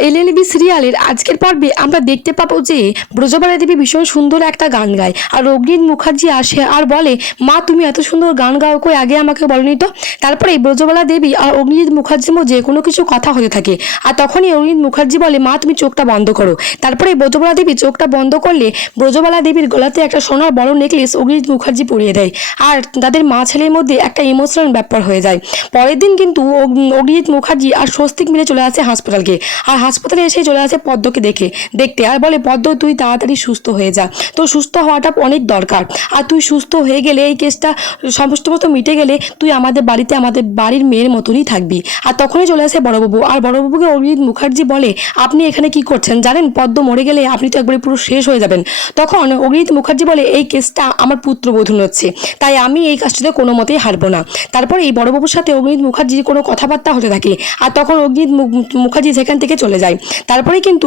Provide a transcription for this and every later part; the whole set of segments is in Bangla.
এলএলবি সিরিয়ালের আজকের পর্বে আমরা দেখতে পাবো যে ব্রজবালা দেবী ভীষণ সুন্দর একটা গান গায়। আর অগ্নিত মুখার্জি আসে আর বলে, মা, তুমি এত সুন্দর গান গাও, কই আগে আমাকে বলনি তো? তারপরে ব্রজবালা দেবী আর অগ্নিজিৎ মুখার্জির মধ্যে কোনো কিছু কথা হতে থাকে। আর তখনই অগ্নিত মুখার্জি বলে, মা, তুমি চোখটা বন্ধ করো। তারপরে ব্রজবালা দেবী চোখটা বন্ধ করলে ব্রজবালা দেবীর গলাতে একটা সোনার বড় নেকলেস অগ্নিজিৎ মুখার্জি পরিয়ে দেয়। আর তাদের মা ছেলের মধ্যে একটা ইমোশনাল ব্যাপার হয়ে যায়। পরের দিন কিন্তু অগ্নি- অগ্নিজিৎ মুখার্জি আর স্বস্তিক মিলে চলে আসে হাসপাতালকে। আর হাসপাতালে এসে চলে আসে পদ্মকে দেখে। দেখতে আর বলে, পদ্ম, তুই তাড়াতাড়ি সুস্থ হয়ে যা। তো সুস্থ হওয়াটা অনেক দরকার। আর তুই সুস্থ হয়ে গেলে এই কেসটা সমস্ত মতো মিটে গেলে তুই আমাদের বাড়িতে আমাদের বাড়ির মেয়ের মতনই থাকবি। আর তখনই চলে আসে বড়বাবু। আর বড়বাবুকে অরিজিৎ মুখার্জি বলে, আপনি এখানে কি করছেন? জানেন, পদ্ম মরে গেলে আপনি তো একবারে পুরো শেষ হয়ে যাবেন। তখন অগ্নিত মুখার্জি বলে, এই কেসটা আমার পুত্রবধূ হচ্ছে। তাই আমি এই কাজটাতে কোনো মতেই হারবো না। তারপর এই বড়বাবুর সাথে অগ্নিত মুখার্জির কোনো কথাবার্তা হতে থাকে। আর তখন অগ্নিত মুখার্জি সেখান থেকে চলে যায়। তারপরে কিন্তু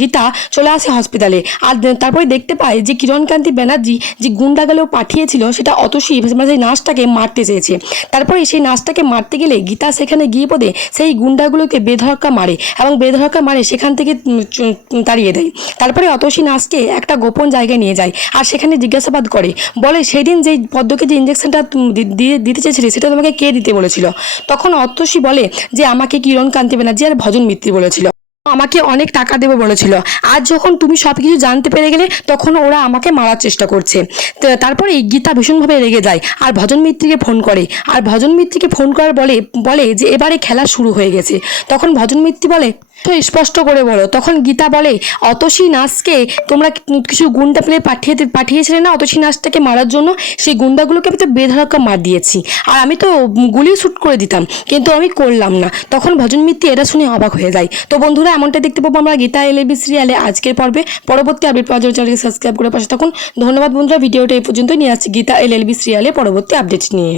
গীতা চলে আসে হসপিটালে আর তারপরে দেখতে পায় যে কিরণকান্তি ব্যানার্জি যে গুন্ডাগুলো পাঠিয়েছিল, সেটা অতসী মানে সেই নার্সটাকে মারতে চেয়েছে। তারপরে সেই নার্সটাকে মারতে গেলে গীতা সেখানে গিয়ে পদে সেই গুন্ডাগুলোকে বেধড়কা মারে এবং বেধড়কা মারে সেখান থেকে তাড়িয়ে দেয়। তারপরে অতসী নার্সকে একটা গোপন জায়গায় নিয়ে যায় আর সেখানে জিজ্ঞাসাবাদ করে। বলে, সেদিন যেই পদ্মকে যে ইঞ্জেকশনটা দিয়ে দিতে চেয়েছিলে, সেটা তোমাকে কে দিতে বলেছিল? তখন অতসী বলে যে, আমাকে কিরণকান্তি ব্যানার্জি আর ভজন মিত্রি বলেছিল। আমাকে অনেক টাকা দেবে বলেছিল। আজ যখন তুমি সব কিছু জানতে পেরে গেলে, তখন ওরা আমাকে মারার চেষ্টা করছে। তারপরে গীতা ভীষণভাবে রেগে যায় আর ভজন মিত্রীকে ফোন করে। আর ভজন মিত্রীকে ফোন করার বলে বলে যে এবারে খেলা শুরু হয়ে গেছে। তখন ভজন মিত্রী বলে স্পষ্ট করে বলো। তখন গীতা বলে, অতসী নাচকে তোমরা কিছু গুন্ডা প্লে পাঠিয়ে পাঠিয়েছিলে না? অতসী নাচটাকে মারার জন্য সেই গুন্ডাগুলোকে আমি তো বেধড়কা মার দিয়েছি। আর আমি তো গুলি শ্যুট করে দিতাম, কিন্তু আমি করলাম না। তখন ভজন মিত্তি এটা শুনে অবাক হয়ে যায়। তো বন্ধুরা এমনটা দেখতে পাবো আমরা গীতা এলএবি সিরিয়ালে আজকের পর্বে। পরবর্তী আপডেট পাওয়ার জন্য চ্যানেলকে সাবস্ক্রাইব করে পাশে তখন ধন্যবাদ বন্ধুরা, ভিডিওটা এই পর্যন্তই। নিয়ে আসছি গীতা এলএলবি সিরিয়ালে পরবর্তী আপডেট নিয়ে।